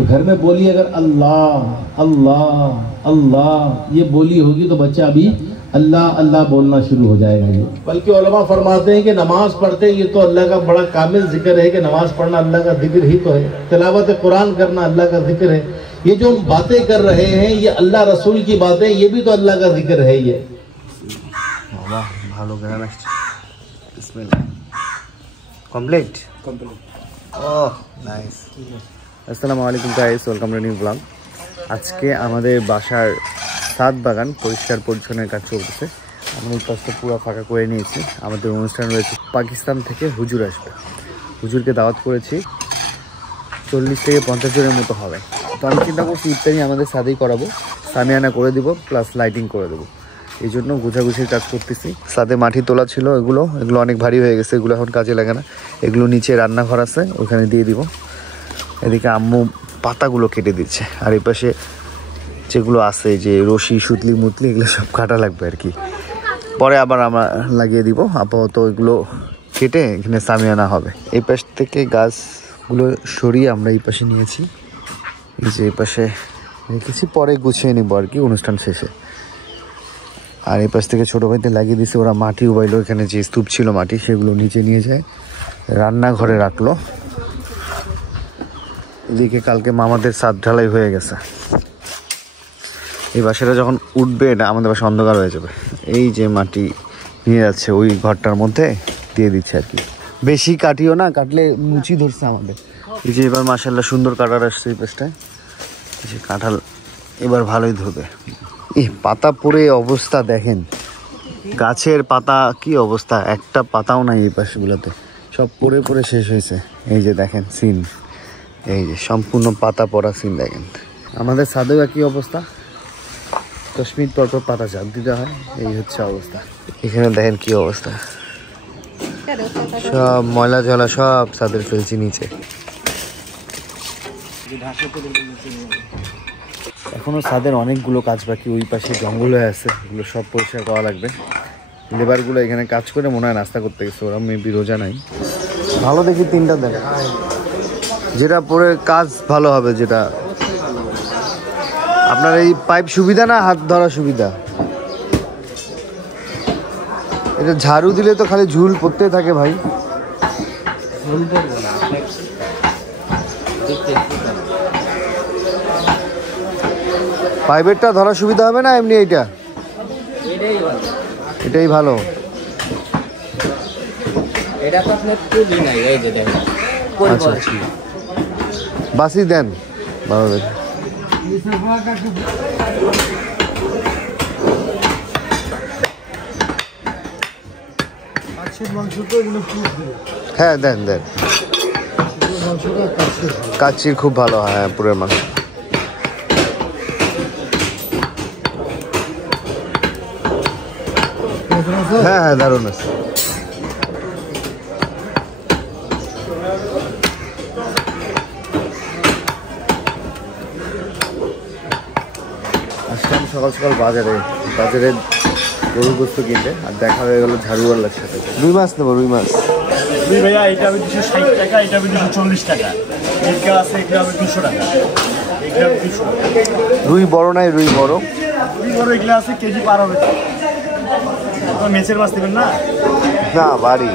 तो घर में बोली अगर अल्लाह अल्लाह अल्लाह ये बोली होगी तो बच्चा अभी अल्लाह अल्लाह बोलना शुरू हो जाएगा। ये बल्कि उलमा फरमाते हैं कि नमाज पढ़ते ये तो अल्लाह का बड़ा कामिल जिक्र है कि नमाज पढ़ना अल्लाह का जिक्र ही तो है, तिलावत कुरान करना अल्लाह का जिक्र है। ये जो हम बातें कर रहे हैं ये अल्लाह रसूल की बातें, ये भी तो अल्लाह का जिक्र है। ये ভালো গান আসছে। বিসমিল্লাহ। কমপ্লিট ওহ নাইস। আসসালামু আলাইকুম guys, welcome to new blog. আজকে আমাদের বাসার ছাদ বাগান পরিষ্কার পরিচ্ছন্নের কাজ চলতেছে। আমরা এই কাজটা পুরো ফাঁকা করে নিয়েছি। আমাদের অনুষ্ঠান রয়েছে, পাকিস্তান থেকে হুজুর আসবে, হুজুরকে দাওয়াত করেছি। 40 থেকে 50 জনের মতো হবে। তো আমি চিন্তা করছি ইফতারি আমাদের ছাদেই করাবো, সামিয়ানা করে দিব, প্লাস লাইটিং করে দেবো। এই জন্য গুছাগুছির কাজ করতেছি। ছাদে মাটি তোলা ছিল, এগুলো অনেক ভারী হয়ে গেছে, এগুলো এখন কাজে লাগে না। এগুলো নিচে রান্নাঘর আছে, ওখানে দিয়ে দিব। এদিকে আম্মু পাতাগুলো কেটে দিচ্ছে, আর এই পাশে যেগুলো আছে যে রশি সুতলি মুতলি এগুলো সব কাটা লাগবে আর কি, পরে আবার আমরা লাগিয়ে দিব। আপাতত এগুলো কেটে এখানে সামিয়ানা হবে। এই পাশ থেকে গাছগুলো সরিয়ে আমরা এই পাশে নিয়েছি, এই যে এই পাশে রেখেছি, পরে গুছিয়ে নিব আর কি অনুষ্ঠান শেষে। আর এই পাশ থেকে ছোটো ভাইতে লাগিয়ে দিছে, ওরা মাটি উবাইলো, এখানে যে স্তূপ ছিল মাটি সেগুলো নিচে নিয়ে যায় রান্নাঘরে রাখলো। এদিকে কালকে মামাদের ছাদ ঢালাই হয়ে গেছে। এই বাসাটা যখন উঠবে এটা আমাদের বাসা অন্ধকার হয়ে যাবে। এই যে মাটি নিয়ে যাচ্ছে ওই ঘরটার মধ্যে দিয়ে দিচ্ছে আর কি। বেশি কাটিও না, কাটলে মুচি ধরছে আমাদের। এই যে এবার মাশাআল্লাহ সুন্দর কাটার আসছে এই পাশটায়, এই যে কাঁঠাল এবার ভালোই ধরবে। এই পাতা পড়ে অবস্থা দেখেন, গাছের পাতা কি অবস্থা, একটা পাতাও নাই এই পাশগুলোতে, সব পড়ে পড়ে শেষ হয়েছে। এই যে দেখেন সিন, এই যে সম্পূর্ণ পাতা পড়া সিন দেখেন। আমাদের ছাদেও একই অবস্থা, 10 মিনিট পর পর পাতা চাপ দিতে হয়, এই হচ্ছে অবস্থা। এখানে দেখেন কি অবস্থা, সব ময়লা জলা সব ছাদের ফেলছি নিচে। এখনো ছাদের অনেকগুলো কাজ বাকি, ওই পাশে জঙ্গল হয়ে আছে, এগুলো সব পরিষ্কার করা লাগবে। লেবারগুলো এখানে কাজ করে মনে হয় নাস্তা করতে গেছে, ওরা মেবি রোজা নাই। ভালো দেখি 3টা দেন, যেটা পরে কাজ ভালো হবে। যেটা আপনার এই পাইপ সুবিধা না হাত ধরা সুবিধা, এটা ঝাড়ু দিলে তো খালি ঝুল পড়তে থাকে ভাই। পাইপেরটা ধরা সুবিধা হবে না এমনি, এইটা এটাই ভালো। আচ্ছা বাসি দেন ভালো দেখে। হ্যাঁ দেন দেন, কাচ্চির খুব ভালো হয়। হ্যাঁ পুরের মাংস হ্যাঁ হ্যাঁ দারুণ আছে। আসলাম সকাল সকাল বাজারে গরুর গোস্ত কিনতে, আর দেখা হয়ে গেল ঝাড়ুওয়ালার সাথে। রুই মাছ নেবো, রুই মাছ। রুই ভাইয়া এটা হবে 260 টাকা, এটা হবে 240 টাকা, এটা আছে এটা হবে 200 টাকা, এটা হবে 200 টাকা। রুই বড় নাই, রুই বড়, রুই বড় এগুলো আছে কেজি পার হবে। আপনারা মেছের মাছ নেবেন না? না বাড়ি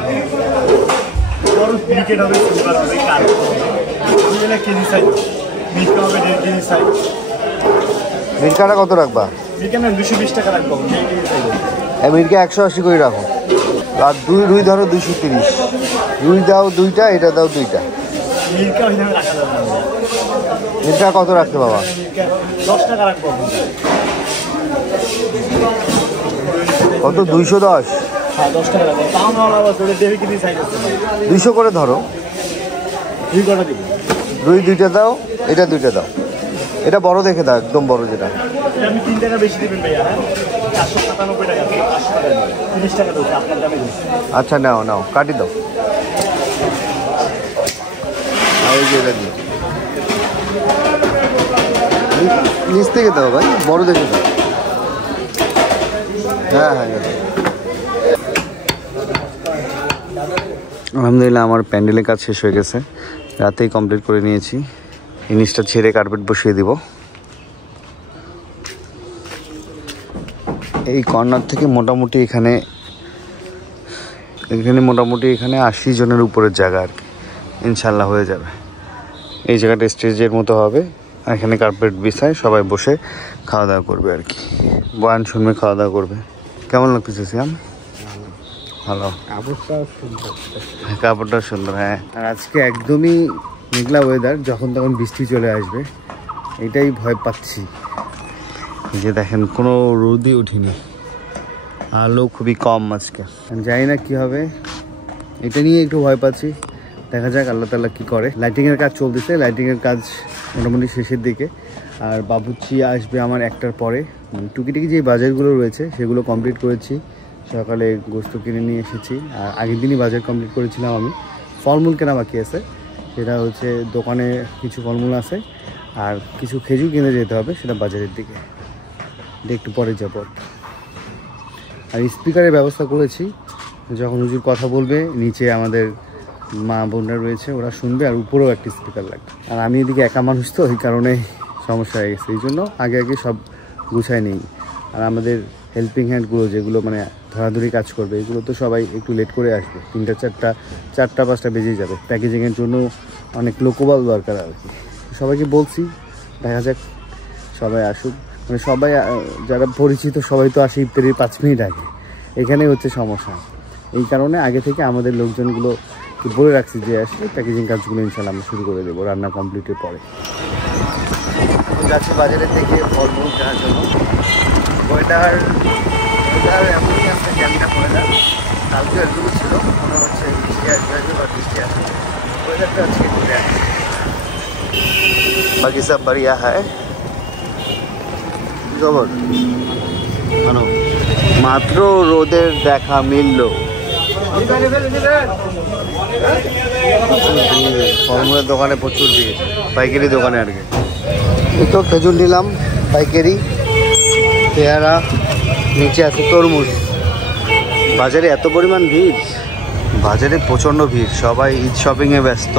বড় ক্রিকেট হবে, সুপার হবে, কার এগুলো কেজি সাইজ, মিটকা হবে 1.5 কেজি সাইজ। মিরকাটা কত রাখবা? মিটকা না 220 টাকা রাখবো, 1.5 কেজি সাইজ। মিরকা 180 করে রাখো। আর রুই ধরো 230। রুই দাও 2টা, এটা দাও 2টা। মিটকা হিসাবে রাখা যাবে না। মিরকা কত রাখতে বাবা? মিটকা 10 টাকা রাখবো। কত? 210? হ্যাঁ 10 টাকা রাখবো। তাও না আবার ওটা 1.5 কেজি সাইজ আছে। 200 করে ধরো। দুই কটা দিব। রুই 2টা দাও, এটা 2টা দাও। এটা বড় দেখে দাও, একদম বড় যেটা। এটা আমি 3 টাকা বেশি দিবেন ভাইয়া। 497 টাকা, 500 টাকা, 30 টাকা দেবো আপনার দামে। আচ্ছা নাও নাও, কাটি দাও। আর এই যে এটা দিই, নিচ থেকে দাও ভাই, বড় দেখে দাও। হ্যাঁ হ্যাঁ আলহামদুলিল্লাহ আমার প্যান্ডেলের কাজ শেষ হয়ে গেছে, রাতেই কমপ্লিট করে নিয়েছি। এই নিচটা ছেড়ে কার্পেট বসিয়ে দিব। এই কর্নার থেকে মোটামুটি এখানে 80 জনের উপরের জায়গা আর কি, ইনশাল্লাহ হয়ে যাবে। এই জায়গাটা স্টেজের মতো হবে, আর এখানে কার্পেট বিছায় সবাই বসে খাওয়া দাওয়া করবে আর কি, বয়ান শুনবে, খাওয়া দাওয়া করবে। কেমন লাগতেছে সিয়াম? ভালো, কাপড়টাও সুন্দর। হ্যাঁ, আর আজকে একদমই মেঘলা ওয়েদার, যখন তখন বৃষ্টি চলে আসবে এটাই ভয় পাচ্ছি। যে দেখেন কোনো রোদই উঠিনি, আলো খুবই কম আজকে, জানি না কি হবে, এটা নিয়ে একটু ভয় পাচ্ছি। দেখা যাক আল্লাহ তাআলা কি করে। লাইটিংয়ের কাজ চলতেছে, লাইটিংয়ের কাজ মোটামুটি শেষের দিকে। আর বাবুর্চি আসবে আমার 1টার পরে। টুকিটাকি যে বাজারগুলো রয়েছে সেগুলো কমপ্লিট করেছি, সকালে গোস্ত কিনে নিয়ে এসেছি। আর আগের দিনই বাজার কমপ্লিট করেছিলাম আমি। ফলমূল কেনা বাকি আছে, সেটা হচ্ছে দোকানে কিছু ফলমূল আছে, আর কিছু খেজুর কিনে যেতে হবে, সেটা বাজারের দিকে, এটা একটু পরে যাবো। আর স্পিকারের ব্যবস্থা করেছি, যখন হুজুর কথা বলবে নিচে আমাদের মা বোনরা রয়েছে, ওরা শুনবে, আর উপরেও একটা স্পিকার লাগবে। আর আমি এদিকে একা মানুষ তো, ওই কারণে সমস্যা হয়ে গেছে, এই জন্য আগে সব গুছায় নেই। আর আমাদের হেল্পিং হ্যান্ডগুলো যেগুলো মানে ধরাধরি কাজ করবে, এগুলো তো সবাই একটু লেট করে আসবে, 3টা 4টা বেজেই যাবে। প্যাকেজিংয়ের জন্য অনেক লোকবল দরকার আর কি। সবাইকে বলছি, দেখা যাক সবাই আসুক, মানে সবাই যারা পরিচিত সবাই তো আসে ইফতারির 5 মিনিট আগে, এখানেই হচ্ছে সমস্যা। এই কারণে আগে থেকে আমাদের লোকজনগুলো বলে রাখছি যে আসলে প্যাকেজিং কাজগুলো ইনশাল্লাহ আমরা শুরু করে দেবো রান্না কমপ্লিটের পরে। যাচ্ছি বাজারের থেকে ফলমূল কেনার জন্য। ওয়েদার এমনই আছে, জ্যামটা ওয়েদার, কালকে এরকমই ছিল, মনে হচ্ছে বৃষ্টি আসবে বা বৃষ্টি আসবে। ওয়েদারটা আজকে ঘুরে আসছে, বাকি সব বাড়িয়া হয় খবর। মানো মাত্র রোদের দেখা মিলল, ফলমূলের দোকানে প্রচুর ভিড়, পাইকারি দোকানে আর কি। এই তো খেজুর নিলাম পাইকারি, পেয়ারা, নিচে আছে তরমুজ। বাজারে এত পরিমাণ ভিড়, বাজারে প্রচণ্ড ভিড়, সবাই ঈদ শপিংয়ে ব্যস্ত,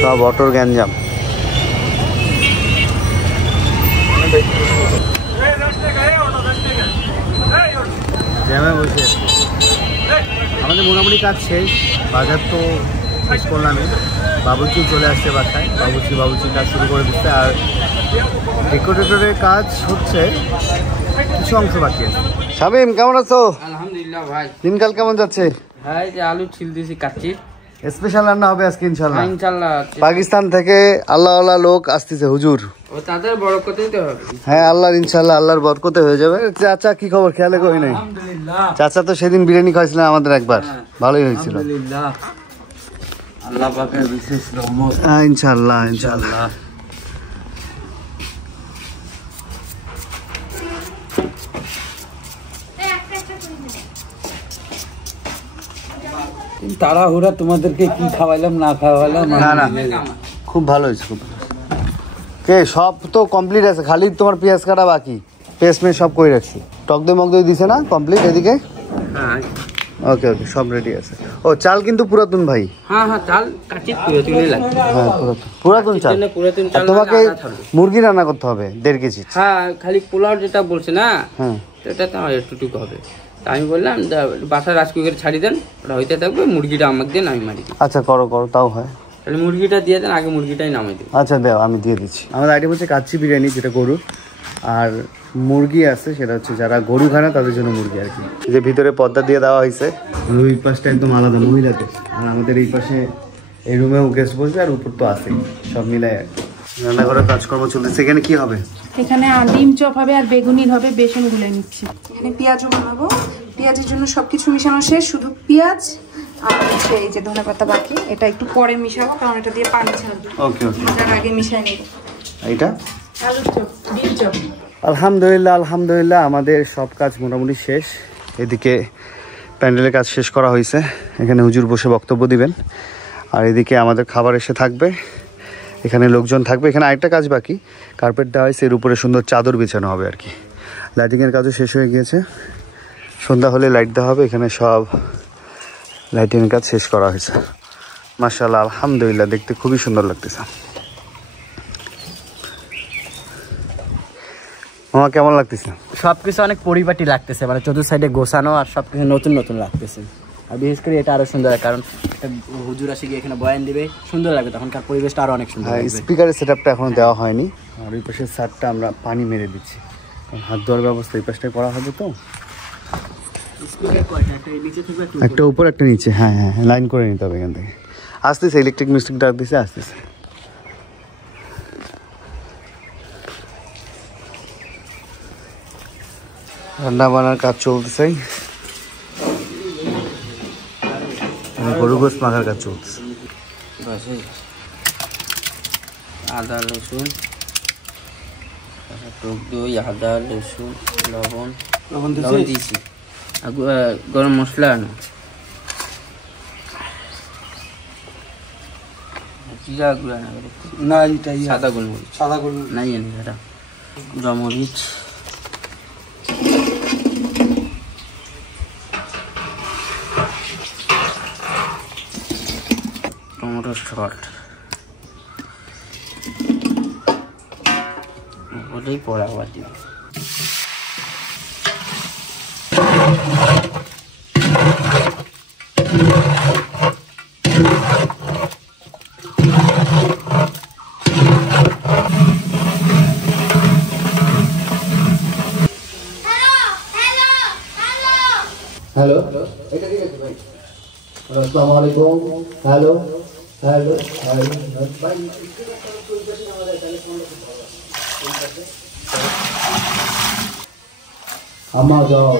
সব অটোর গ্যাঞ্জাম। জ্যামে বসে আমাদের মোটামুটি কাজ শেষ, বাজার তো শেষ করলামই। বাবুর্চি চলে আসছে বাসায়, বাবুর্চির কাজ শুরু করে দিচ্ছে। আর ডেকোরেটরের কাজ হচ্ছে, কিছু অংশ বাকি আছে। শামিম কেমন আছো? আলহামদুলিল্লাহ ভাই। দিনকাল কেমন যাচ্ছে? ভাই যে আলু ছিল দিয়েছি কাচ্চি, স্পেশাল রান্না হবে আজকে ইনশাল্লাহ। ইনশাআল্লাহ পাকিস্তান থেকে আল্লাহ লোক আসতেছে হুজুর, ও তাদের বরকতেই তো হবে। হ্যাঁ আল্লাহর ইনশাল্লাহ, আল্লাহর বরকতে হয়ে যাবে। চাচা কি খবর? খেয়ালে কই নাই? আলহামদুলিল্লাহ। চাচা তো সেদিন বিরিয়ানি খাইছিলেন আমাদের একবার, ভালোই হয়েছিল। আলহামদুলিল্লাহ, আল্লাহ পাকের বিশেষ রহমত। হ্যাঁ ইনশাল্লাহ ইনশাল্লাহ। তাড়াহুড়া তোমাদেরকে কি খাওয়াইলাম না খাওয়াইলাম, না না খুব ভালো হয়েছে, খুব ভালো। কে সব তো কমপ্লিট আছে, খালি তোমার পেঁয়াজ কাটা বাকি, পেস্ট মে সব করে রাখছি। টক দই মগ দই দিছে না কমপ্লিট এদিকে? হ্যাঁ ওকে ওকে, সব রেডি আছে। ও চাল কিন্তু পুরাতন ভাই? হ্যাঁ হ্যাঁ, চাল কাচ্চি পুরাতনই লাগে। হ্যাঁ পুরাতন চাল। পুরাতন চাল তোমাকে মুরগি রান্না করতে হবে 1.5 কেজি। হ্যাঁ, খালি পোলাও যেটা বলছে না, হ্যাঁ সেটা তো আমার একটুটুকু হবে। তা আমি বললাম বাসার রাইস কুকারে ছাড়ি দেন, ওটা হইতে থাকবে, মুরগিটা আমাকে দেন, আমি মারি দিই। আচ্ছা করো তাও হয়। তাহলে মুরগিটা দিয়ে দেন, আগে মুরগিটাই নামাই দিই। আচ্ছা দাও, আমি দিয়ে দিচ্ছি। আমাদের আইটেম হচ্ছে কাচ্চি বিরিয়ানি, যেটা গরুর, আর মুরগি আছে, সেটা হচ্ছে যারা গরু খায় না তাদের জন্য মুরগি আর কি। যে ভিতরে পর্দা দিয়ে দেওয়া হয়েছে, ওই পাশটা একদম আলাদা মহিলাদের, আর আমাদের এই পাশে এই রুমেও গেস্ট বসবে, আর উপর তো আছে, সব মিলাই আর কি। রান্নাঘরের কাজকর্ম চলতেছে। এখানে কি হবে? এখানে ডিম চপ হবে আর বেগুনির হবে, বেসন গুলে নিচ্ছি। এখানে পেঁয়াজও বানাবো, পেঁয়াজের জন্য সবকিছু মিশানো শেষ, শুধু পেঁয়াজ আর হচ্ছে এই যে ধনেপাতা বাকি, এটা একটু পরে মিশাবো কারণ এটা দিয়ে পানি ছাড়বে। ওকে ওকে, যার আগে মিশাই নেব। এইটা আলুর চপ, ডিম চপ। আলহামদুলিল্লাহ আলহামদুলিল্লাহ, আমাদের সব কাজ মোটামুটি শেষ। এদিকে প্যান্ডেলের কাজ শেষ করা হয়েছে, এখানে হুজুর বসে বক্তব্য দিবেন, আর এদিকে আমাদের খাবার এসে থাকবে, এখানে লোকজন থাকবে। এখানে আরেকটা কাজ বাকি, কার্পেট দেওয়া হয়েছে, এর উপরে সুন্দর চাদর বিছানো হবে আর কি। লাইটিংয়ের কাজও শেষ হয়ে গিয়েছে, সন্ধ্যা হলে লাইট দেওয়া হবে। এখানে সব লাইটিংয়ের কাজ শেষ করা হয়েছে। মাশাআল্লাহ, আলহামদুলিল্লাহ, দেখতে খুবই সুন্দর লাগতেছে। মামা কেমন লাগতেছে? সবকিছু অনেক পরিপাটি লাগতেছে, মানে চতুর্থ সাইডে গোছানো আর সবকিছু নতুন নতুন লাগতেছে। আর বিশেষ করে এটা আরো সুন্দর, কারণ একটা হুজুর আসে গিয়ে এখানে বয়ান দিবে, সুন্দর লাগবে, তখনকার পরিবেশটা আরো অনেক সুন্দর লাগবে। স্পিকারের সেটআপটা এখনো দেওয়া হয়নি, আর ওই পাশের সারটা আমরা পানি মেরে দিচ্ছি, কারণ হাত ধোয়ার ব্যবস্থা এই পাশটায় করা হবে। তো একটা উপর একটা নিচে, হ্যাঁ হ্যাঁ, লাইন করে নিতে হবে এখান থেকে। আসতেছে ইলেকট্রিক মিস্ট্রিক ডাক দিছে, আসতেছে। রান্না বান্নার কাজ চলতেছে, গরু গোস মাখার কাজ চলতেছে। আদা রসুন, টক দই, আদা রসুন, লবণ দিয়েছি, গরম মশলা না, জিরা গুঁড়া না, সাদা গোলমরিচ, নাই জানি সেটা, গুঁড়ামরিচ, টমেটো সল্ট বলেই পড়া আবার দিবি। হ্যালো, এটা ঠিক আছে ভাই। আসসালামু আলাইকুম। হ্যালো হ্যালো ভাই, আমা যাও।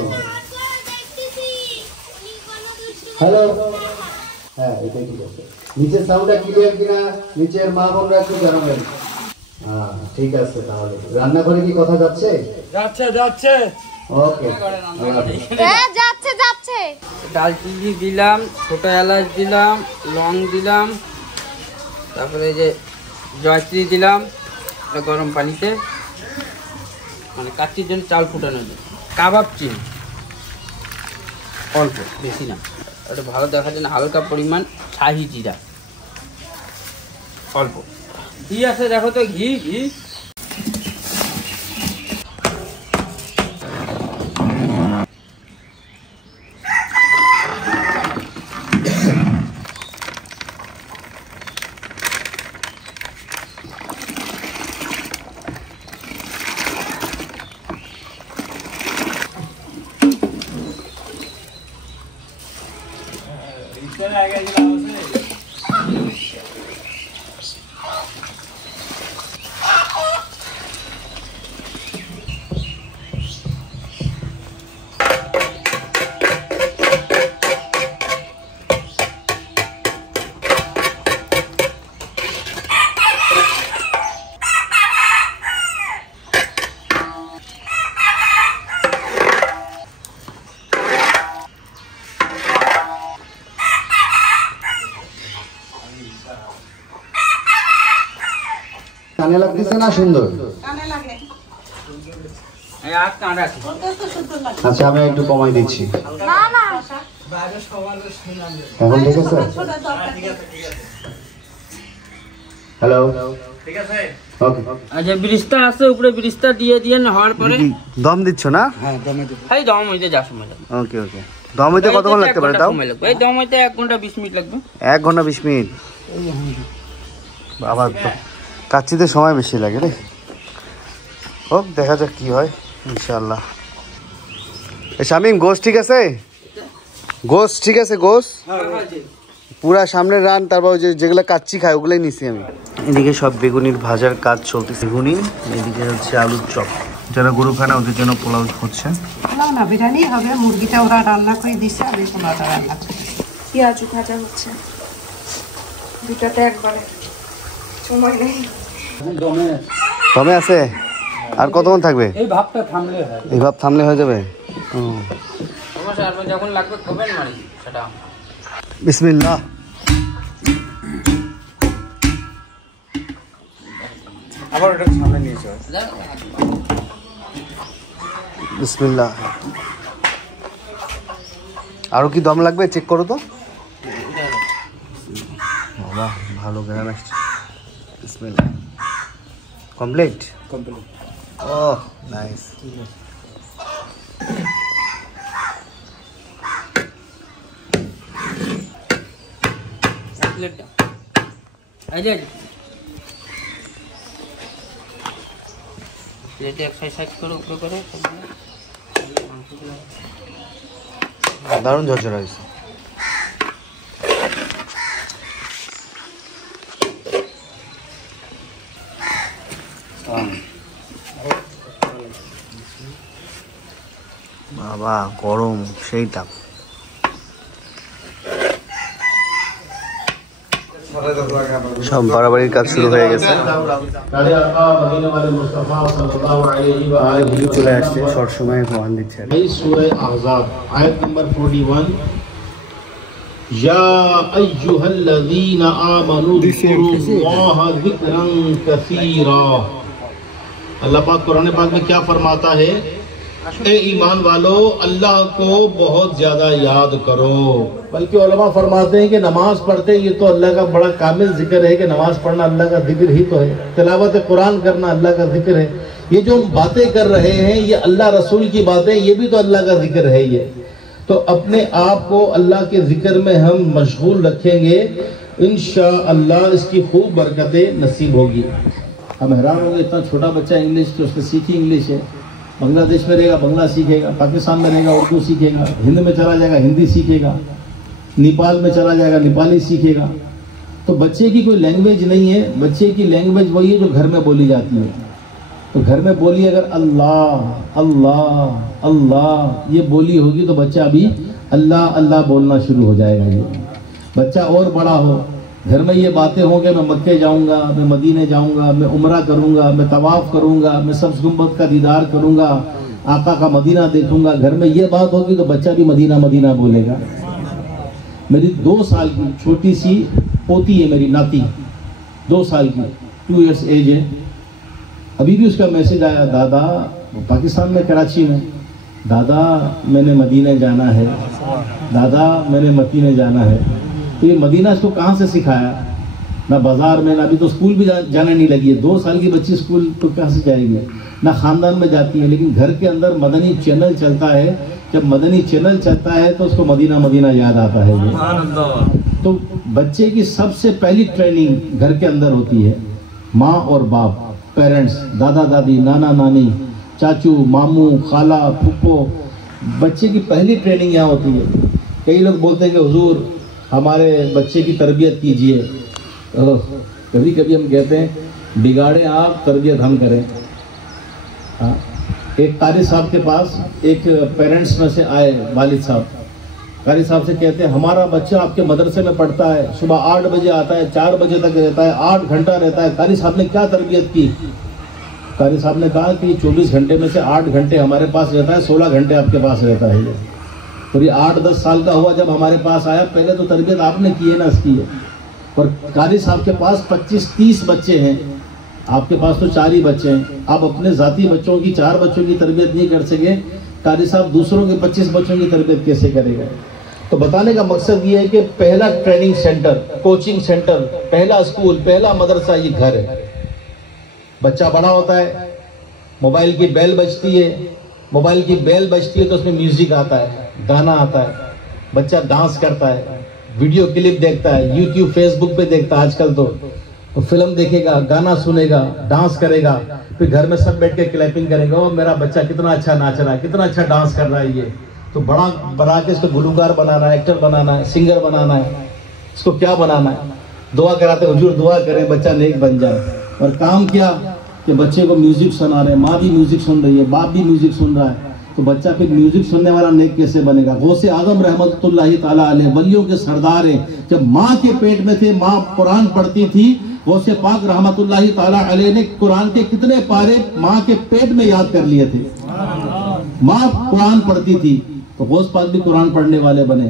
হ্যালো, হ্যাঁ এটাই ঠিক আছে। নিচের সাউন্ডটা ক্লিয়ার কিনা নিচের মা বোনরা একটু জানাবেন। হ্যাঁ ঠিক আছে, তাহলে রান্নাঘরে কি কথা যাচ্ছে? যাচ্ছে। ওকে, যাচ্ছে। দালচিনি দিলাম, ছোট এলাচ দিলাম, লং দিলাম, তারপরে এই যে জয়ত্রী দিলাম গরম পানিতে, মানে কাচ্চির জন্য চাল ফুটানো দিই। কাবাব চিনি অল্প, বেশি না, ওটা ভালো দেখার জন্য হালকা পরিমাণ শাহি জিরা অল্প। ঘি আছে দেখো তো, ঘি কানে লাগতেছে না? সুন্দর। আচ্ছা আমি একটু কমাই দিচ্ছি। এখন ঠিক আছে? হ্যালো, ঠিক আছে, ওকে। আচ্ছা ব্রিজটা আছে উপরে, ব্রিজটা দিয়ে হওয়ার পরে দম দিচ্ছ না? হ্যাঁ, দমে দেব। এই দম হইতে যা সময় লাগবে। ওকে ওকে। দম হইতে কতক্ষণ লাগতে পারে তাও? এই দম হইতে 1 ঘন্টা 20 মিনিট লাগবে। 1 ঘন্টা 20 মিনিট? বাবা, কাচ্চিতে সময় বেশি লাগে রে। হোক, দেখা যাক কি হয় ইনশাআল্লাহ। শামিম, গোশ ঠিক আছে? গোশ ঠিক আছে? গোশ পুরা সামনের রান, তারপর যেগুলো কাচ্চি খায় ওগুলোই নিছি আমি। এদিকে সব বেগুনির ভাজার কাজ চলতেছে, বেগুনি, এদিকে হচ্ছে আলুর চপ। যারা গরু খায় না ওদের জন্য পোলাও হচ্ছে। পোলাও না, বিরিয়ানি হবে। মুরগিটা ওরা রান্না করে দিচ্ছে, আমি পোলাওটা রান্না করে দিচ্ছি। পেঁয়াজ ভাজা হচ্ছে, দুটাতে একবারে, সময় নেই। দমে আছে? আর কতক্ষণ থাকবে? এই ভাবটা থামলে হয়। এই ভাব থামলে হয়ে যাবে? যখন লাগবে খবেন মারি সেটা। বিসমিল্লাহ। আবার ওটা সামনে নিয়ে চল। বিসমিল্লাহ। আরো কি দম লাগবে চেক করো তো। বাহ ভালো গ্রাম আসছে বিসমিল্লাহ কমপ্লিট ওহ নাইস প্লেটটা এই যে প্লেটে এক্সারসাইজ করে উপরে করে দারুণ ঝরঝরা হয়েছে বাবা গরম সেই তাপ সব বাড়াবাড়ির কাজ শুরু হয়ে গেছে চলে আসছে শর্ট সময়ে ভগবান দিচ্ছে সূরা আহজাব আয়াত নম্বর 41 ইয়া আইয়ুহাল্লাযীনা আমানু যিকুরুল্লাহা যিকরান কাসীরা अल्लाह पाक कुरान पाक में क्या फरमाता है ए ईमान वालों अल्लाह को बहुत ज्यादा याद करो बल्कि उलमा फरमाते हैं कि नमाज पढ़ते ये तो अल्लाह का बड़ा कामिल जिक्र है कि नमाज पढ़ना अल्लाह का जिक्र ही तो है तिलावत कुरान करना अल्लाह का जिक्र है ये जो हम बातें कर रहे हैं ये अल्लाह रसूल की बातें ये भी तो अल्लाह का जिक्र है ये तो अपने आप को अल्लाह के जिक्र में हम मशगूल रखेंगे इंशाअल्लाह इसकी खूब बरकतें नसीब होगी हम हैरान होंगे इतना छोटा बच्चा इंग्लिश तो उसने सीखी इंग्लिश है बांग्लादेश में रहेगा बांग्ला सीखेगा पाकिस्तान में रहेगा उर्दू सीखेगा हिंद में चला जाएगा हिंदी सीखेगा नेपाल में चला जाएगा नेपाली सीखेगा तो बच्चे की कोई लैंग्वेज नहीं है बच्चे की लैंग्वेज वही है जो घर में बोली जाती है तो घर में बोली अगर अल्लाह अल्लाह अल्लाह ये बोली होगी तो बच्चा अभी अल्लाह अल्लाह बोलना शुरू हो जाएगा ये बच्चा और बड़ा हो घर में ये बातें होंगे मैं मक्के जाऊंगा मैं मदीने जाऊंगा मैं उम्रा करूंगा मैं तवाफ करूंगा मैं सब्ज़ गुंबद का दीदार करूंगा आका का मदीना देखूंगा घर में ये बात होगी तो बच्चा भी मदीना मदीना बोलेगा मेरी 2 साल की छोटी सी पोती है मेरी नाती 2 साल की 2 इयर्स एज है अभी भी उसका मैसेज आया दादा पाकिस्तान में कराची में दादा मैंने मदीने जाना है दादा मैंने मदीने जाना है तो ये मदीना इसको कहाँ से सिखाया ना बाजार में ना अभी तो स्कूल भी जाने नहीं लगी है 2 साल की बच्ची स्कूल तो कहाँ से जाएगी ना खानदान में जाती है लेकिन घर के अंदर मदनी चैनल चलता है जब मदनी चैनल चलता है तो उसको मदीना मदीना याद आता है ये तो बच्चे की सबसे पहली ट्रेनिंग घर के अंदर होती है माँ और बाप पेरेंट्स दादा दादी नाना नानी चाचू मामू खाला फूफो बच्चे की पहली ट्रेनिंग यहाँ होती है कई लोग बोलते हैं कि हुजूर हमारे बच्चे की तरबियत कीजिए कभी कभी हम कहते हैं बिगाड़े आप तरबियत हम करें एक कारी साहब के पास एक पेरेंट्स में से आए वालिद साहब कारी साहब से कहते हैं हमारा बच्चा आपके मदरसे में पढ़ता है सुबह 8 बजे आता है 4 बजे तक रहता है 8 घंटा रहता है कारी साहब ने क्या तरबियत की कारी साहब ने कहा कि 24 घंटे में से 8 घंटे हमारे पास रहता है 16 घंटे आपके पास रहता है ये और ये 8-10 साल का हुआ जब हमारे पास आया पहले तो तरबियत आपने की है ना इसकी है और कारी साहब के पास 25-30 बच्चे हैं आपके पास तो 4 ही बच्चे हैं आप अपने ज़ाती बच्चों की 4 बच्चों की तरबियत नहीं कर सके कारी साहब दूसरों के 25 बच्चों की तरबियत कैसे करेगा तो बताने का मकसद ये है कि पहला ट्रेनिंग सेंटर कोचिंग सेंटर पहला स्कूल पहला मदरसा ये घर है बच्चा बड़ा होता है मोबाइल की बेल बजती है मोबाइल की बेल बजती है तो उसमें म्यूजिक आता है गाना आता है बच्चा डांस करता है वीडियो क्लिप देखता है यूट्यूब फेसबुक पे देखता है आजकल तो फिल्म देखेगा गाना सुनेगा डांस करेगा फिर घर में सब बैठ के क्लैपिंग करेंगे ओ मेरा बच्चा कितना अच्छा नाच रहा है कितना अच्छा डांस कर रहा है ये तो बड़ा बना के इसको गुलूकार बनाना है एक्टर बनाना है सिंगर बनाना है इसको क्या बनाना है दुआ कराते हुजूर दुआ करें बच्चा नेक बन जाए और काम क्या कि बच्चे को म्यूजिक सुना रहे हैं माँ भी म्यूजिक सुन रही है बाप भी म्यूजिक सुन रहा है तो बच्चा फिर म्यूजिक सुनने वाला नेक कैसे बनेगा गौसे आजम रहमतुल्लाहि ताला अलैह वलियों के सरदार हैं जब माँ के पेट में थे माँ कुरान पढ़ती थी गौसे पाक रहमतुल्लाहि ताला अलैह ने कुरान के कितने पारे माँ के पेट में याद कर लिए थे माँ कुरान पढ़ती थी तो गौस पाक भी कुरान पढ़ने वाले बने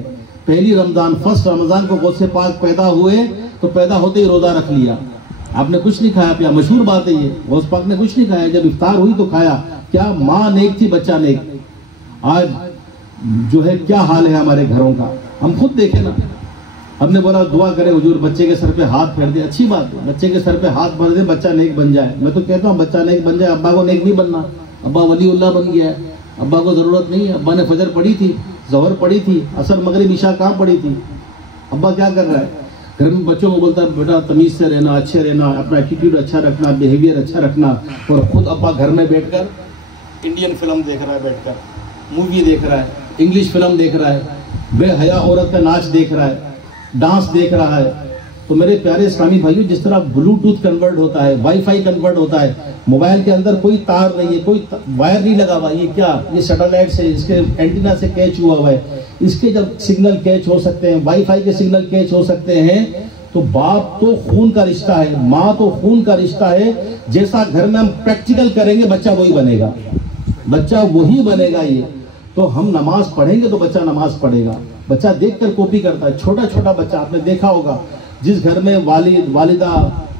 पहली रमजान फर्स्ट रमजान को गौसे पाक पैदा हुए तो पैदा होते ही रोजा रख लिया आपने कुछ नहीं खाया पिया मशहूर बात है ये गौस पाक ने कुछ नहीं खाया जब इफ्तार हुई तो खाया क्या माँ नेक थी बच्चा नेक आज जो है क्या हाल है हमारे घरों का हम खुद देखें ना हमने बोला दुआ करे हुजूर बच्चे के सर पे हाथ फेर दे, अच्छी बात है, बच्चे के सर पे हाथ भर दे, बच्चा नेक बन जाए। मैं तो कहता हूँ बच्चा नेक बन जाए, अब्बा को नेक नहीं बनना, अब्बा वलीउल्लाह बन गया है, अब्बा को ज़रूरत नहीं है। अब्बा ने फजर पढ़ी थी, ज़ोहर पढ़ी थी, असर मगरिब इशा कहाँ पढ़ी थी, अब्बा क्या कर रहा है? घर में बच्चों को बोलता है बेटा तमीज़ से रहना, अच्छे रहना, अपना एटीट्यूड अच्छा रखना, बिहेवियर अच्छा रखना, और खुद अब्बा घर में बैठकर इंडियन फिल्म देख रहा है, बैठकर मूवी देख रहा है, इंग्लिश फिल्म देख रहा है, बेहया औरत का नाच देख रहा है, डांस देख रहा है। तो मेरे प्यारे इस्लामी भाइयों, जिस तरह ब्लूटूथ कन्वर्ट होता है, वाईफाई कन्वर्ट होता है, मोबाइल के अंदर कोई तार नहीं है, कोई वायर नहीं लगा हुआ, ये क्या, ये सैटेलाइट से, इसके एंटीना से कैच हुआ है। इसके जब सिग्नल कैच हो सकते हैं, वाईफाई के सिग्नल कैच हो सकते हैं, तो बाप तो खून का रिश्ता है, माँ तो खून का रिश्ता है। जैसा घर में हम प्रैक्टिकल करेंगे बच्चा वही बनेगा, बच्चा वही बनेगा। ये तो हम नमाज पढ़ेंगे तो बच्चा नमाज पढ़ेगा, बच्चा देखकर कॉपी करता है। छोटा छोटा बच्चा आपने देखा होगा, जिस घर में वालिद वालिदा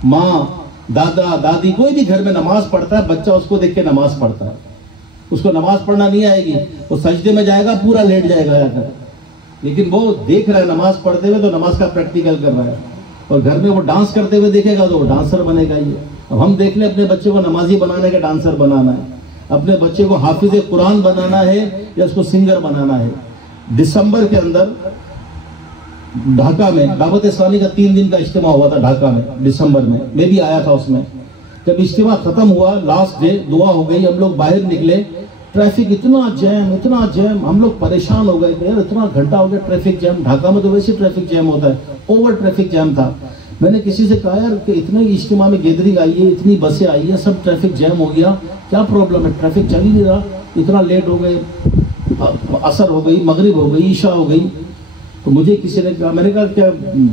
माँ दादा दादी कोई भी घर में नमाज पढ़ता है, बच्चा उसको देख के नमाज पढ़ता है। उसको नमाज पढ़ना नहीं आएगी, वो सजदे में जाएगा, पूरा लेट जाएगा जाकर, लेकिन वो देख रहा है नमाज पढ़ते हुए, तो नमाज का प्रैक्टिकल कर रहा है। और घर में वो डांस करते हुए देखेगा तो वो डांसर बनेगा। ये अब हम देख लें अपने बच्चे को नमाजी बनाने का डांसर बनाना है, अपने बच्चे को हाफिज कुरान बनाना है या उसको सिंगर बनाना है। दिसंबर के अंदर ढाका में दावत इस्लामी का 3 दिन का इज्तिमा हुआ था ढाका में, दिसंबर में, मैं भी आया था उसमें। जब इज्तिमा खत्म हुआ, लास्ट डे दुआ हो गई, हम लोग बाहर निकले, ट्रैफिक इतना जैम, हम लोग परेशान हो गए, यार इतना घंटा हो गया ट्रैफिक जैम। ढाका में तो वैसे ट्रैफिक जैम होता है, ओवर ट्रैफिक जैम था। मैंने किसी से कहा यार कि इतने इज्तिमा में गैदरिंग आई है, इतनी बसें आई है, सब ट्रैफिक जैम हो गया, क्या प्रॉब्लम है, ट्रैफिक चल ही नहीं रहा, इतना लेट हो गए, असर हो गई, मगरिब हो गई, ईशा हो गई। तो मुझे किसी ने कहा, मैंने कहा क्या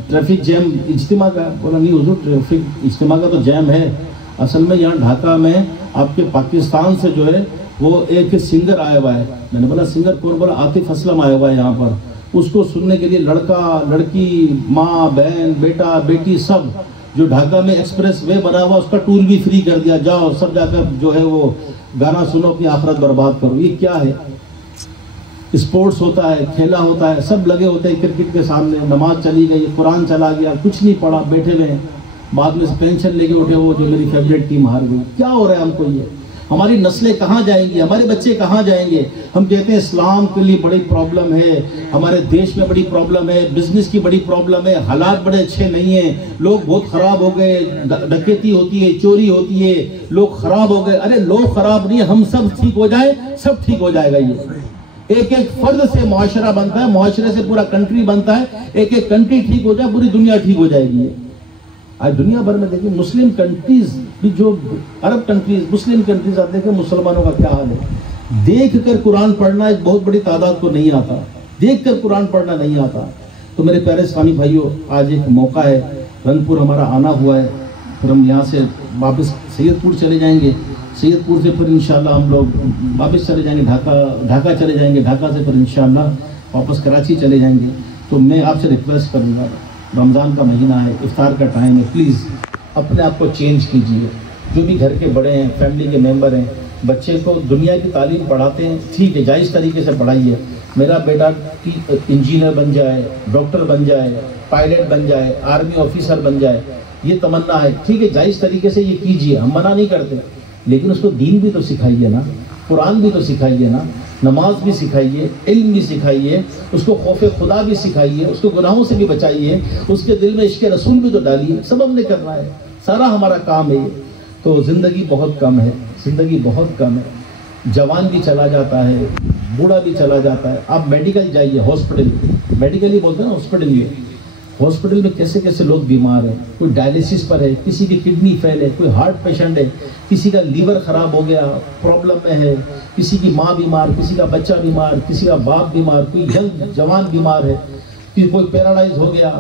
ट्रैफिक जैम इज्तिमा का? बोला नहीं हुजूर, ट्रैफिक इज्तिमा का तो जैम है, असल में यहाँ ढाका में आपके पाकिस्तान से जो है वो एक सिंगर आया हुआ है। मैंने बोला सिंगर कौन? बोला आतिफ असलम आया हुआ है यहाँ पर, उसको सुनने के लिए लड़का लड़की माँ बहन बेटा बेटी सब, जो ढाका में एक्सप्रेस वे बना हुआ उसका टूर भी फ्री कर दिया, जाओ सब जाकर जो है वो गाना सुनो, अपनी आखिरत बर्बाद करो। ये क्या है? स्पोर्ट्स होता है, खेला होता है, सब लगे होते हैं क्रिकेट के सामने, नमाज चली गई, कुरान चला गया, कुछ नहीं पढ़ा, बैठे हुए हैं, बाद में पेंशन लेके उठे, वो जो मेरी फेवरेट टीम हार गई। क्या हो रहा है हमको? ये हमारी नस्लें कहाँ जाएंगी, हमारे बच्चे कहाँ जाएंगे? हम कहते हैं इस्लाम के लिए बड़ी प्रॉब्लम है, हमारे देश में बड़ी प्रॉब्लम है, बिजनेस की बड़ी प्रॉब्लम है, हालात बड़े अच्छे नहीं हैं, लोग बहुत खराब हो गए, डकैती होती है, चोरी होती है, लोग खराब हो गए। अरे लोग खराब नहीं, हम सब ठीक हो जाए, सब ठीक हो जाएगा। ये एक एक फर्द से मुआशरा बनता है, मुआशरे से पूरा कंट्री बनता है, एक एक कंट्री ठीक हो जाए पूरी दुनिया ठीक हो जाएगी। आज दुनिया भर में देखिए मुस्लिम कंट्रीज भी, जो अरब कंट्रीज मुस्लिम कंट्रीज, आप देखें मुसलमानों का क्या हाल है। देख कर कुरान पढ़ना एक बहुत बड़ी तादाद को नहीं आता, देख कर कुरान पढ़ना नहीं आता। तो मेरे प्यारे इस्लामी भाइयों, आज एक मौका है, रंगपुर हमारा आना हुआ है, फिर हम यहाँ से वापस सैयदपुर चले जाएंगे, सैयदपुर से फिर इंशाल्लाह हम लोग वापस चले जाएंगे ढाका चले जाएंगे, ढाका से फिर इंशाल्लाह वापस कराची चले जाएंगे। तो मैं आपसे रिक्वेस्ट करूँगा, रमज़ान का महीना है, इफ्तार का टाइम है, प्लीज़ अपने आप को चेंज कीजिए। जो भी घर के बड़े हैं, फैमिली के मेंबर हैं, बच्चे को दुनिया की तालीम पढ़ाते हैं, ठीक है, जायज़ तरीके से पढ़ाइए। मेरा बेटा इंजीनियर बन जाए, डॉक्टर बन जाए, पायलट बन जाए, आर्मी ऑफिसर बन जाए, ये तमन्ना है, ठीक है, जायज़ तरीके से ये कीजिए, हम मना नहीं करते, लेकिन उसको दीन भी तो सिखाइए ना, कुरान भी तो सिखाइए ना, नमाज भी सिखाइए, इल्म भी सिखाइए, उसको खौफे खुदा भी सिखाइए, उसको गुनाहों से भी बचाइए, उसके दिल में इश्क़ रसूल भी तो डालिए। सब हमने करना है, सारा हमारा काम है। तो ज़िंदगी बहुत कम है, ज़िंदगी बहुत कम है, जवान भी चला जाता है, बूढ़ा भी चला जाता है। आप मेडिकल जाइए, हॉस्पिटल, मेडिकल ही बोलते हैं ना हॉस्पिटल में, हॉस्पिटल में कैसे कैसे लोग बीमार हैं, कोई डायलिसिस पर है, किसी की किडनी फेल है, कोई हार्ट पेशेंट है, किसी का लीवर खराब हो गया, प्रॉब्लम में है, किसी की माँ बीमार, किसी का बच्चा बीमार, किसी का बाप बीमार, कोई यंग जवान बीमार है, कोई पैरालाइज हो गया,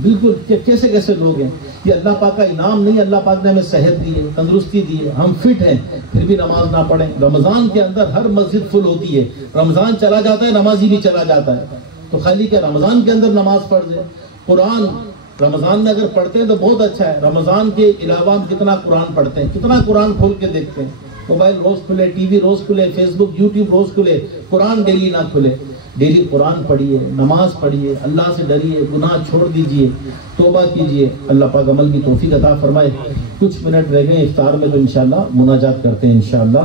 बिल्कुल कैसे कैसे लोग हैं। ये अल्लाह पाक का इनाम नहीं, अल्लाह पाक ने हमें सेहत दी है, तंदुरुस्ती दी है, हम फिट हैं, फिर भी नमाज ना पढ़ें। रमज़ान के अंदर हर मस्जिद फुल होती है, रमज़ान चला जाता है, नमाजी भी चला जाता है, तो खाली क्या रमज़ान के अंदर नमाज पढ़ जाए। कुरान रमज़ान में अगर पढ़ते हैं तो बहुत अच्छा है, रमज़ान के अलावा हम कितना कुरान पढ़ते हैं, कितना कुरान खोल के देखते हैं, मोबाइल रोज़ खुले, टीवी रोज़ खुले, फेसबुक यूट्यूब रोज़ खुले, कुरान डेली ना खुले। डेली कुरान पढ़िए, नमाज पढ़िए, अल्लाह से डरिए, गुनाह छोड़ दीजिए, तौबा कीजिए। अल्लाह पाक अमल की तौफीक अता फरमाए। कुछ मिनट रह गए इफ्तार में, तो इंशाअल्लाह मुनाजात करते हैं इंशाअल्लाह।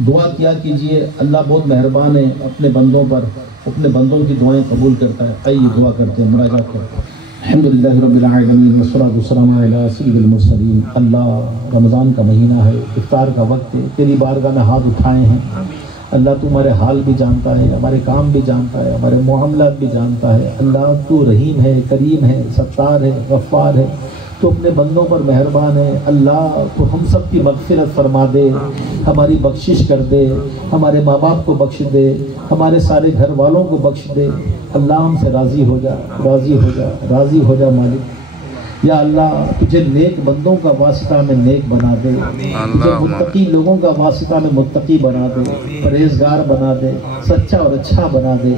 दुआ किया कीजिए, अल्लाह बहुत मेहरबान है अपने बंदों पर, अपने बंदों की दुआएं कबूल करता है। आइए दुआ करते हैं, मुनाजात करते हैं। अल्हम्दुलिल्लाहि रब्बिल आलमीन वस्सलातु वस्सलामु अला सय्यिदिल मुरसलीन। अल्लाह, रमज़ान का महीना है, इफ्तार का वक्त है, तेरी बारगाह में हाथ उठाए हैं। अल्लाह तू हमारे हाल भी जानता है, हमारे काम भी जानता है, हमारे मामलात भी जानता है। अल्लाह तू रहीम है, करीम है, सत्तार है, गफ्फार है, तो अपने बंदों पर मेहरबान है। अल्लाह तो हम सब की मग़फ़िरत फरमा दे, हमारी बख्शिश कर दे, हमारे माँ बाप को बख्श दे, हमारे सारे घर वालों को बख्श दे। अल्लाह हमसे राज़ी हो जा, राज़ी हो जा, राज़ी हो जा मालिक। या अल्लाह तुझे नेक बंदों का वास्ता में नेक बना दे, तुझे मुत्तकी लोगों का वास्ता में मुत्तकी बना दे, परहेजगार बना दे, सच्चा और अच्छा बना दे।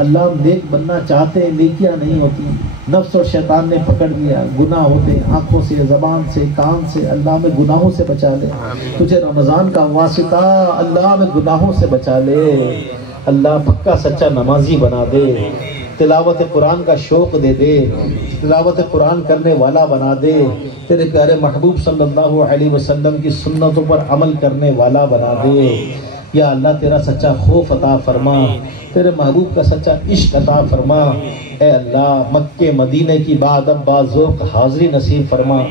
अल्लाह हम नेक बनना चाहते हैं, नेकियां नहीं होती, नफ्स और शैतान ने पकड़ लिया, गुनाह होते आंखों से, ज़बान से, कान से। अल्लाह में गुनाहों से बचा ले, तुझे रमज़ान का वास्ता अल्लाह में गुनाहों से बचा ले। अल्लाह पक्का सच्चा नमाजी बना दे, तिलावत कुरान का शौक़ दे दे, तिलावत कुरान करने वाला बना दे, तेरे प्यारे महबूब सल्लल्लाहु अलैहि वसल्लम की सुन्नतों पर अमल करने वाला बना दे। या अल्लाह तेरा सच्चा खौफ अता फरमा, तेरे महबूब का सच्चा इश्क अता फरमा। ए अल्लाह मक्के मदीने की बादब बाज़ोक हाज़री नसीब फरमा।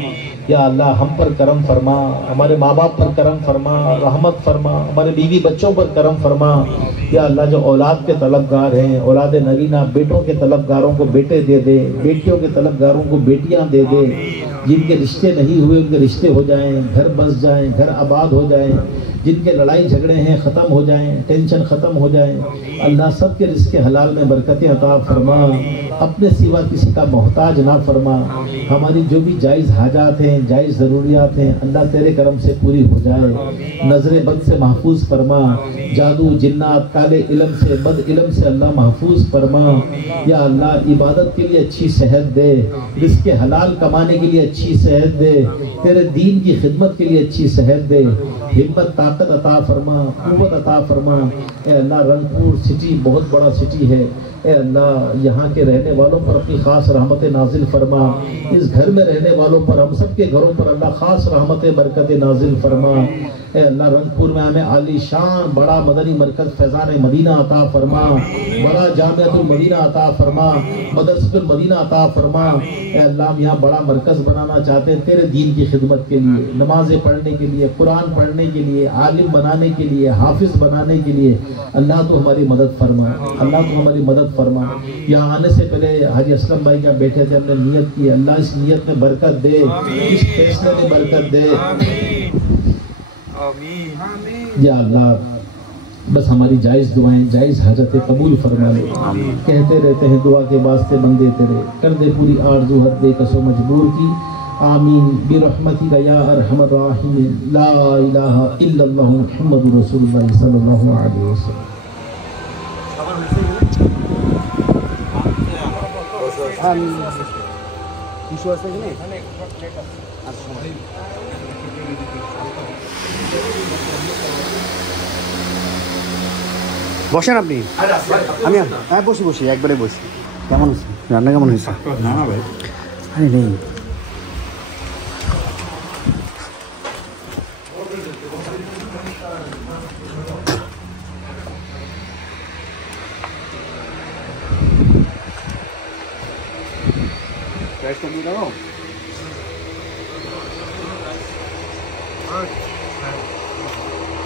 या अल्लाह हम पर करम फरमा, हमारे माँ बाप पर करम फरमा, रहमत फरमा, हमारे बीवी बच्चों पर करम फरमा। या अल्लाह जो औलाद के तलबगार हैं, औलाद नगीना, बेटों के तलबगारों को बेटे दे दे, बेटियों के तलबगारों को बेटियां दे दे। जिनके रिश्ते नहीं हुए उनके रिश्ते हो जाएं, घर बस जाएं, घर आबाद हो जाएं, जिनके लड़ाई झगड़े हैं ख़त्म हो जाएं, टेंशन ख़त्म हो जाएं। अल्लाह सबके रिज़्क़े हलाल में बरकतें अता फरमा, अपने सिवा किसी का मोहताज ना फरमा। हमारी जो भी जायज़ हाजात हैं, जायज़ ज़रूरियात हैं, अल्लाह तेरे करम से पूरी हो जाए। नज़र बद से महफूज फरमा, जादू जिन्नात काले इल्म से, बद इल्म से अल्लाह महफूज फरमा। या अल्लाह इबादत के लिए अच्छी सेहत दे, रिज़्क़े हलाल कमाने के लिए अच्छी सेहत दे, तेरे दीन की खिदमत के लिए अच्छी सेहत दे, हिम्मत ताकत अता फरमा, क़ुव्वत अता फरमा। ए अल्लाह रंगपुर सिटी बहुत बड़ा सिटी है, ए अल्लाह यहाँ के रहने वालों पर अपनी ख़ास रहमत नाजिल फरमा। इस घर में रहने वालों पर, हम सब के घरों पर अल्लाह ख़ास रहमत बरकत नाजिल फरमा। ए अल्लाह रंगपुर में हमें आलीशान बड़ा मदनी मरकज़ फैज़ान मदीना अता फरमा, बड़ा जामियातुल मदीना अता फरमा, मदरसतुल मदीना अता फरमा। ए अल्लाह हम यहाँ बड़ा मरकज़ बनाना चाहते हैं तेरे दीन की खिदमत के लिए, नमाज़ें पढ़ने के लिए, कुरान पढ़ने के लिए, आलिम बनाने के लिए, हाफिज़ बनाने के लिए। अल्लाह तो हमारी मदद फरमा, अल्लाह तो हमारी मदद फरमा। यहाँ आने से पहले हाजी असलम भाई क्या बैठे थे, हमने नियत की, अल्लाह इस नियत में बरकत दे, इस फैसले में बरकत दे। या अल्लाह बस हमारी जायज़ दुआएं, जायज़ हाजतें कबूल फरमा ले। कहते रहते हैं दुआ के वास्ते बंदे तेरे, कर दे पूरी आरज़ू हद दे कसो मजबूर की। आमीन बिरहमतिका या अरहमर राहिमीन। ला इलाहा इल्लल्लाह मुहम्मदुर रसूलुल्लाह सल्लल्लाहु अलैहि वसल्लम। বসেন আপনি, আমি হ্যাঁ বসি বসি একবারে বসি। কেমন হচ্ছে রান্না, কেমন হয়েছে? না না ভাই, আরে নেই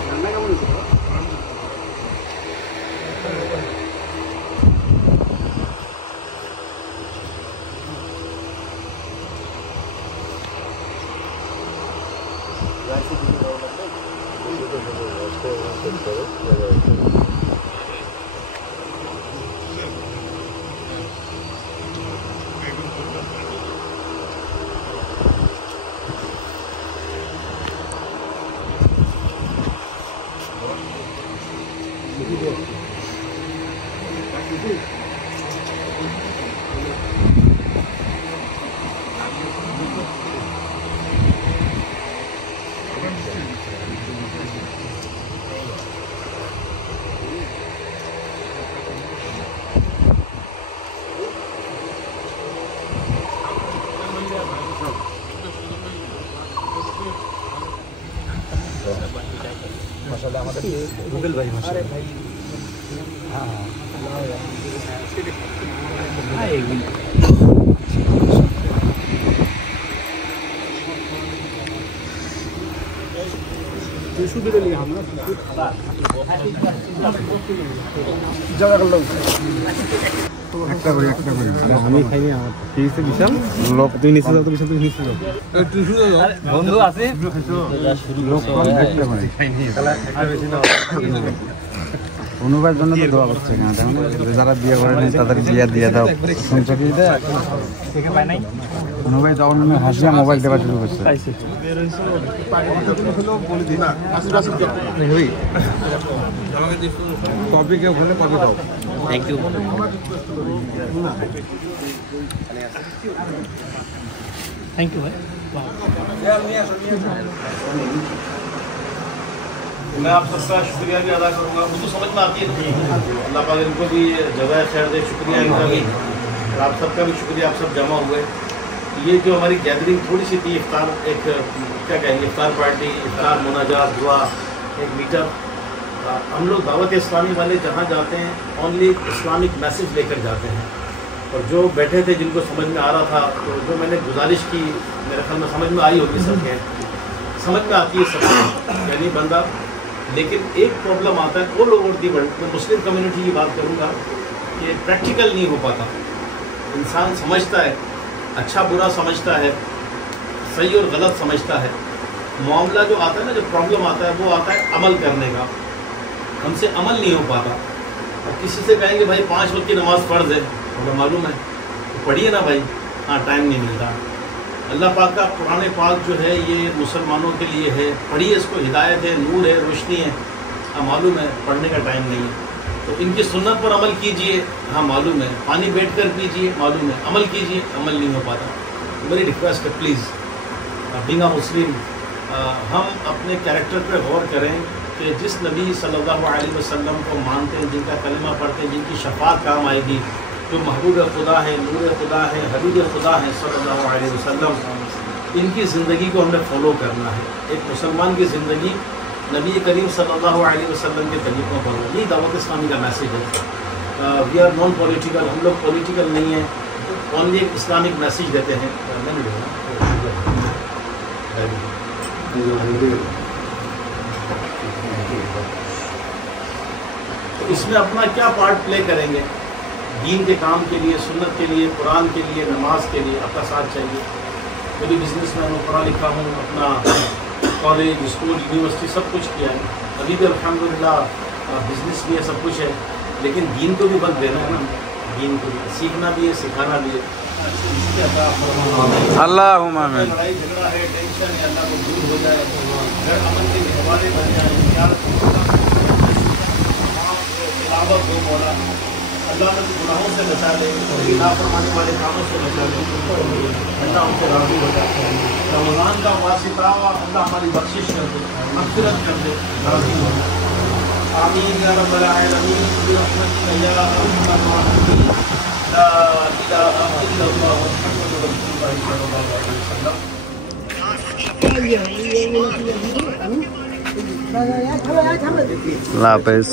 রান্না কেমন হয়েছে? মাশাআল্লাহ আমাদের রুবেল ভাই মাশাআল্লাহ আমি খাইনি আমার খেয়েছে বিশাল লোক তুই নিচে যাও তো বিশাল তুই নিচে যাও বন্ধু আছে লোক অনুবাদের জন্য তো দোয়া করছে না যারা বিয়ে করে নাই তাদের বিয়ে দিয়ে দাও শুনছো কি অনুবাদ যাওয়ার জন্য হাসিয়া মোবাইল দেওয়া শুরু করছে কপি কেউ বলে কপি দাও থ্যাংক ইউ থ্যাংক ইউ ভাই मैं आप सबका शुक्रिया भी अदा करूँगा। मुझे समझ में आती है अल्लाह पाक इनको भी जज़ाए खैर दे, शुक्रिया इनका भी और आप सबका भी शुक्रिया। आप सब जमा हुए, ये जो हमारी गैदरिंग थोड़ी सी थी, इफ्तार एक क्या कहेंगे इफ्तार पार्टी, इफ्तार मुनाजात दुआ एक मीटअप। हम लोग दावत इस्लामी वाले जहाँ जाते हैं ओनली इस्लामिक मैसेज लेकर जाते हैं और जो बैठे थे जिनको समझ में आ रहा था तो जो मैंने गुजारिश की मेरे ख्याल में समझ में आई होगी सबके, समझ में आती है सब यानी बंदा। लेकिन एक प्रॉब्लम आता है ऑल ओवर दी वर्ल्ड में, मुस्लिम कम्युनिटी की बात करूँगा कि प्रैक्टिकल नहीं हो पाता। इंसान समझता है, अच्छा बुरा समझता है, सही और गलत समझता है। मामला जो आता है ना, जो प्रॉब्लम आता है वो आता है अमल करने का। हमसे अमल नहीं हो पाता। और किसी से कहेंगे भाई 5 वक्त की नमाज़ फ़र्ज़ है, हमें मालूम है तो पढ़िए ना भाई, हाँ टाइम नहीं मिलता। अल्लाह पाक का कुरान पाक जो है ये मुसलमानों के लिए है, पढ़िए इसको, हिदायत है, नूर है, रोशनी है। हाँ मालूम है पढ़ने का टाइम नहीं है तो इनकी सुन्नत पर अमल कीजिए, हाँ मालूम है। पानी बैठ कर पीजिए, मालूम है। अमल कीजिए, अमल नहीं हो पाता। मेरी रिक्वेस्ट है प्लीज़ बीइंग अ मुस्लिम हम अपने कैरेक्टर पर गौर करें कि जिस नबी सल्लल्लाहु अलैहि वसल्लम को मानते हैं, जिनका कलमा पढ़ते हैं, जिनकी शफाअत काम आएगी, जो महबूब खुदा है, नूर खुदा है, हबीब खुदा है सल्लल्लाहु अलैहि वसल्लम, इनकी ज़िंदगी को हमें फॉलो करना है। एक मुसलमान की ज़िंदगी नबी करीम सल्लल्लाहु अलैहि वसल्लम के तरीक़ों पर, यही दावत इस्लामी का मैसेज है। वी आर नॉन पॉलिटिकल, हम लोग पॉलिटिकल नहीं है, ओनली एक इस्लामिक मैसेज देते हैं। तो इसमें अपना क्या पार्ट प्ले करेंगे? दीन के काम के लिए, सुन्नत के लिए, कुरान के लिए, नमाज के लिए आपका साथ चाहिए। मैं भी बिजनेसमैन हूँ, पढ़ा लिखा हूँ, अपना कॉलेज, स्कूल, यूनिवर्सिटी सब कुछ किया है। अभी भी अल्हम्दुलिल्लाह बिजनेस भी है, सब कुछ है, लेकिन दीन को भी वक्त देना है ना। दीन को भी सीखना भी है, सिखाना भी है। अल्लाहुम्मा आमीन। लड़ाई झगड़ा है, टेंशन है, अल्लाह को दूर हो जाए, घर अमन के हवाले बन जाए, प्यार खिलाफत हो मौला, अल्लाह ने गुनाहों से बचा ले, नाफरमानी वाले कामों से बचा ले, अल्लाह हमसे राज़ी हो जाए। रमज़ान का वासिता अल्लाह हमारी बख्शिश कर दे, मग़फ़िरत कर दे, राज़ी हो जाए। आमीन या रब्बल आलमीन बिरहमतिका या अरहमर राहिमीन। ला इलाहा इल्लल्लाह मुहम्मदुर रसूलुल्लाह सल्लल्लाहु अलैहि वसल्लम। अल्लाह हाफ़िज़।